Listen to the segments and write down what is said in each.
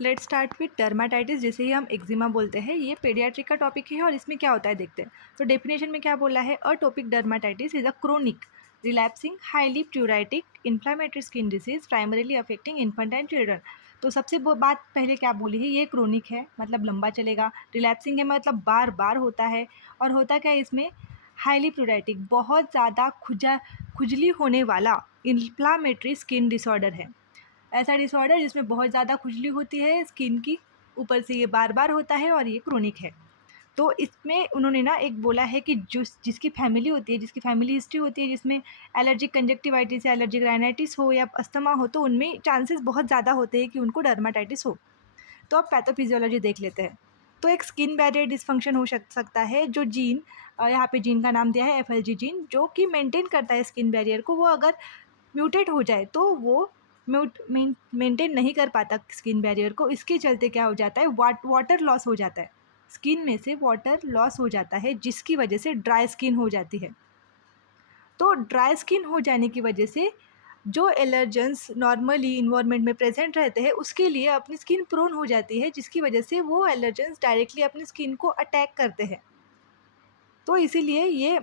Let's start with dermatitis, जिसे ही हम eczema बोलते हैं। ये पेडियाट्रिक का टॉपिक है और इसमें क्या होता है देखते हैं। तो डेफिनेशन में क्या बोला है, atopic dermatitis is a chronic relapsing highly pruritic inflammatory skin disease primarily affecting infant and children. तो सबसे बात पहले क्या बोली है, ये क्रोनिक है मतलब लंबा चलेगा, रिलैप्सिंग है मतलब बार बार होता है, और होता क्या है इसमें, हाईली प्यूराइटिक बहुत ज़्यादा खुजली होने वाला इन्फ्लामेटरी स्किन डिसऑर्डर है। ऐसा डिसऑर्डर जिसमें बहुत ज़्यादा खुजली होती है स्किन की, ऊपर से ये बार बार होता है और ये क्रोनिक है। तो इसमें उन्होंने ना एक बोला है कि जिसकी फैमिली होती है, जिसकी फैमिली हिस्ट्री होती है, जिसमें एलर्जिक कंजक्टिवाइटिस या एलर्जिक राइनाइटिस हो या अस्थमा हो, तो उनमें चांसेस बहुत ज़्यादा होते हैं कि उनको डर्माटाइटिस हो। तो अब पैथोफिजियोलॉजी देख लेते हैं। तो एक स्किन बैरियर डिसफंक्शन हो सकता है, जो जीन, यहाँ पे जीन का नाम दिया है FLG जीन, जो कि मेंटेन करता है स्किन बैरियर को, वो अगर म्यूटेट हो जाए तो वो मेंटेन नहीं कर पाता स्किन बैरियर को। इसके चलते क्या हो जाता है, वाटर लॉस हो जाता है, स्किन में से वाटर लॉस हो जाता है, जिसकी वजह से ड्राई स्किन हो जाती है। तो ड्राई स्किन हो जाने की वजह से जो एलर्जेंस नॉर्मली इन्वायरमेंट में प्रेजेंट रहते हैं उसके लिए अपनी स्किन प्रोन हो जाती है, जिसकी वजह से वो एलर्जेंस डायरेक्टली अपनी स्किन को अटैक करते हैं। तो इसीलिए ये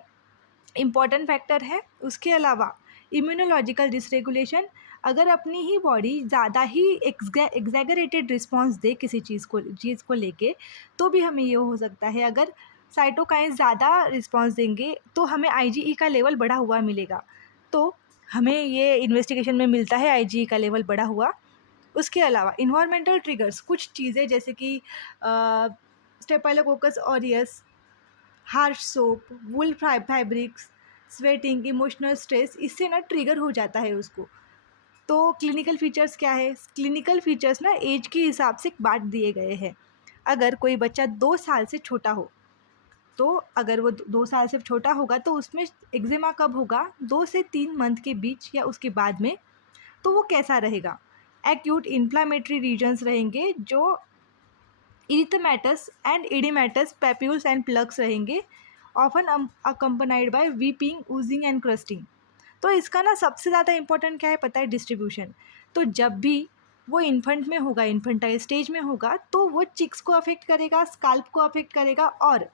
इम्पॉर्टेंट फैक्टर है। उसके अलावा इम्यूनोलॉजिकल डिसरेगुलेशन, अगर अपनी ही बॉडी ज़्यादा ही एग्जैगरेटेड रिस्पॉन्स दे किसी चीज़ को लेके, तो भी हमें ये हो सकता है। अगर साइटोकाइंस ज़्यादा रिस्पॉन्स देंगे तो हमें IgE का लेवल बढ़ा हुआ मिलेगा। तो हमें ये इन्वेस्टिगेशन में मिलता है IgE का लेवल बढ़ा हुआ। उसके अलावा इन्वायरमेंटल ट्रिगर्स, कुछ चीज़ें जैसे कि स्टेफाइलोकोकस ऑरियस, हार्श सोप, वुल फैब्रिक्स, स्वेटिंग, इमोशनल स्ट्रेस, इससे ना ट्रिगर हो जाता है उसको। तो क्लिनिकल फीचर्स क्या है, क्लिनिकल फीचर्स ना एज के हिसाब से बांट दिए गए हैं। अगर कोई बच्चा 2 साल से छोटा हो, तो अगर वो 2 साल से छोटा होगा तो उसमें एक्जिमा कब होगा, 2 से 3 मंथ के बीच या उसके बाद में। तो वो कैसा रहेगा, एक्यूट इन्फ्लामेटरी रीजन्स रहेंगे, जो erythematous and oedematous papules and plugs रहेंगे, often accompanied by weeping, oozing and crusting. तो इसका ना सबसे ज़्यादा इंपॉर्टेंट क्या है पता है, डिस्ट्रीब्यूशन। तो जब भी वो इन्फेंट में होगा, इन्फेंटाइल स्टेज में होगा, तो वो चिक्स को अफेक्ट करेगा, स्काल्प को अफेक्ट करेगा, और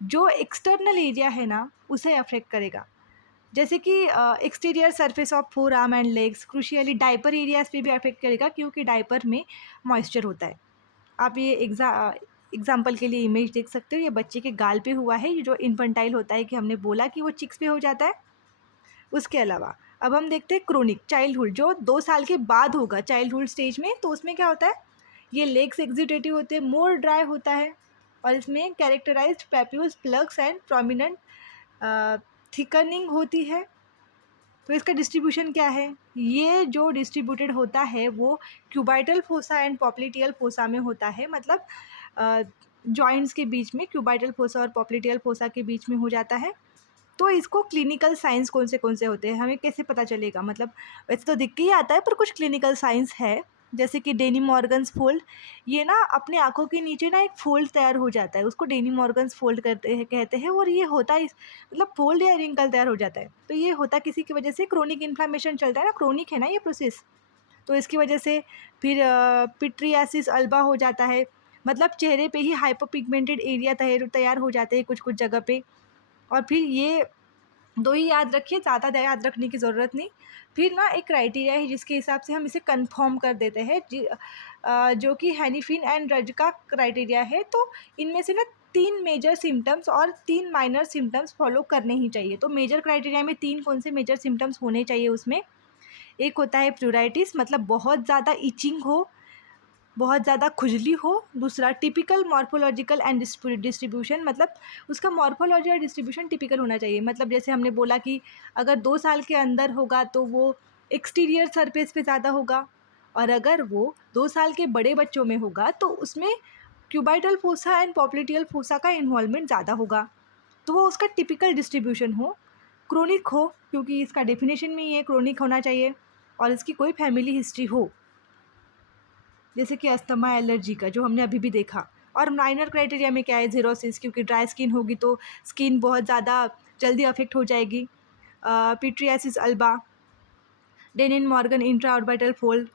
जो एक्सटर्नल एरिया है ना उसे अफेक्ट करेगा। जैसे कि exterior surface of forearm and legs, crucially diaper areas पे भी अफेक्ट करेगा, क्योंकि डाइपर में मॉइस्चर होता है। आप ये एग्जाम्पल के लिए इमेज देख सकते हो, ये बच्चे के गाल पे हुआ है, ये जो इन्फेंटाइल होता है कि हमने बोला कि वो चिक्स पे हो जाता है। उसके अलावा अब हम देखते हैं क्रोनिक चाइल्डहुड, जो 2 साल के बाद होगा चाइल्डहुड स्टेज में। तो उसमें क्या होता है, ये लेग्स एग्जिटेटिव होते हैं, मोर ड्राई होता है, और इसमें characterised papules, plugs and prominent thickening होती है। तो इसका डिस्ट्रीब्यूशन क्या है, ये जो डिस्ट्रीब्यूटेड होता है वो cubital fossa and popliteal fossa में होता है, मतलब जॉइंट्स के बीच में, क्यूबाइटल फोसा और पॉप्लिटियल फोसा के बीच में हो जाता है। तो इसको क्लिनिकल साइंस कौन से होते हैं, हमें कैसे पता चलेगा, मतलब वैसे तो दिख के ही आता है, पर कुछ क्लिनिकल साइंस है, जैसे कि डेनी मॉर्गन्स फोल्ड। ये ना अपने आँखों के नीचे ना एक फोल्ड तैयार हो जाता है, उसको डेनी मॉर्गन्स फोल्ड कहते हैं, और ये होता है मतलब फोल्ड या रिंकल तैयार हो जाता है। तो ये होता किसी की वजह से, क्रोनिक इन्फ्लामेशन चलता है ना, क्रोनिक है ना ये प्रोसेस, तो इसकी वजह से फिर पिट्रियासिस अल्बा हो जाता है, मतलब चेहरे पे ही हाइपोपिगमेंटेड एरिया तैयार हो जाते हैं कुछ कुछ जगह पे। और फिर ये दो ही याद रखिए, ज़्यादा याद रखने की ज़रूरत नहीं। फिर ना एक क्राइटेरिया है जिसके हिसाब से हम इसे कंफर्म कर देते हैं, जो कि हैनीफिन एंड रज का क्राइटेरिया है। तो इनमें से ना 3 मेजर सिम्टम्स और 3 माइनर सिम्टम्स फॉलो करने ही चाहिए। तो मेजर क्राइटेरिया में 3 कौन से मेजर सिम्टम्स होने चाहिए उसमें, एक होता है प्यूराइटिस, मतलब बहुत ज़्यादा इचिंग हो, बहुत ज़्यादा खुजली हो। दूसरा टिपिकल मॉर्फोलॉजिकल एंड डिस्ट्रीब्यूशन, मतलब उसका मॉर्फोलॉजी और डिस्ट्रीब्यूशन टिपिकल होना चाहिए। मतलब जैसे हमने बोला कि अगर 2 साल के अंदर होगा तो वो एक्सटीरियर सरफेस पे ज़्यादा होगा, और अगर वो 2 साल के बड़े बच्चों में होगा तो उसमें cubital fossa and popliteal fossa का इन्वॉल्वमेंट ज़्यादा होगा। तो वो उसका टिपिकल डिस्ट्रीब्यूशन हो। क्रोनिक हो, क्योंकि इसका डेफिनेशन में ये क्रोनिक होना चाहिए, और इसकी कोई फैमिली हिस्ट्री हो, जैसे कि अस्थमा, एलर्जी का जो हमने अभी भी देखा। और माइनर क्राइटेरिया में क्या है, ज़ीरोसिस, क्योंकि ड्राई स्किन होगी तो स्किन बहुत ज़्यादा जल्दी अफेक्ट हो जाएगी। Pityriasis alba, Dennie Morgan intra orbital fold,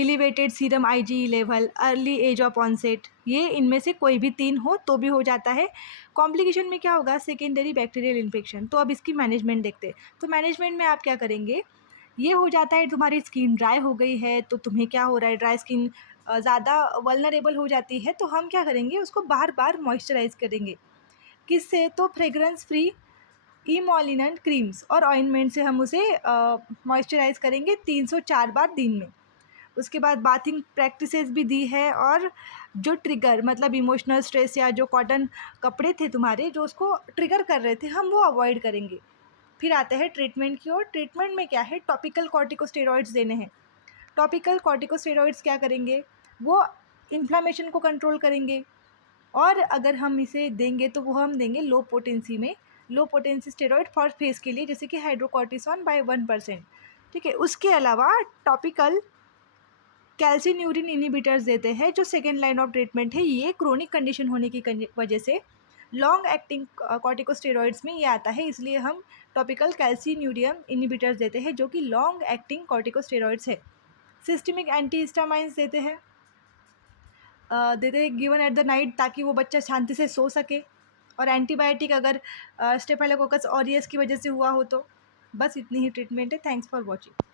elevated serum IG level, early age of onset, ये इनमें से कोई भी 3 हो तो भी हो जाता है। कॉम्प्लिकेशन में क्या होगा, सेकेंडरी बैक्टीरियल इन्फेक्शन। तो अब इसकी मैनेजमेंट देखते हैं। तो मैनेजमेंट में आप क्या करेंगे, ये हो जाता है तुम्हारी स्किन ड्राई हो गई है, तो तुम्हें क्या हो रहा है, ड्राई स्किन ज़्यादा वल्नरेबल हो जाती है, तो हम क्या करेंगे, उसको बार बार मॉइस्चराइज करेंगे। किससे, तो फ्रेग्रेंस फ्री इमोलिनेंट क्रीम्स और ऑइंटमेंट से हम उसे मॉइस्चराइज करेंगे 304 बार दिन में। उसके बाद बाथिंग प्रैक्टिसेस भी दी है, और जो ट्रिगर मतलब इमोशनल स्ट्रेस या जो कॉटन कपड़े थे तुम्हारे जो उसको ट्रिगर कर रहे थे, हम वो अवॉइड करेंगे। फिर आते हैं ट्रीटमेंट की ओर। ट्रीटमेंट में क्या है, टॉपिकल कॉर्टिकोस्टेरॉइड्स देने हैं। टॉपिकल कॉर्टिकोस्टेरॉइड्स क्या करेंगे, वो इन्फ्लामेशन को कंट्रोल करेंगे, और अगर हम इसे देंगे तो वो हम देंगे लो पोटेंसी में, लो पोटेंसी स्टेरॉइड फॉर फेस के लिए, जैसे कि हाइड्रोकॉर्टिसोन बाय 1%। ठीक है, उसके अलावा टॉपिकल कैल्सिन्यूरिन इनिबिटर्स देते हैं, जो सेकेंड लाइन ऑफ ट्रीटमेंट है। ये क्रोनिक कंडीशन होने की वजह से लॉन्ग एक्टिंग कॉर्टिकोस्टेरॉइड्स में ये आता है, इसलिए हम टॉपिकल कैल्सिन्यूरियम इनिबिटर्स देते हैं, जो कि लॉन्ग एक्टिंग कॉर्टिकोस्टेरॉइड्स है। सिस्टमिक एंटीहिस्टामाइंस देते हैं गिवन एट द नाइट, ताकि वो बच्चा शांति से सो सके। और एंटीबायोटिक अगर स्टेफाइलोकोकस ऑरियस की वजह से हुआ हो तो। बस इतनी ही ट्रीटमेंट है। Thanks for watching.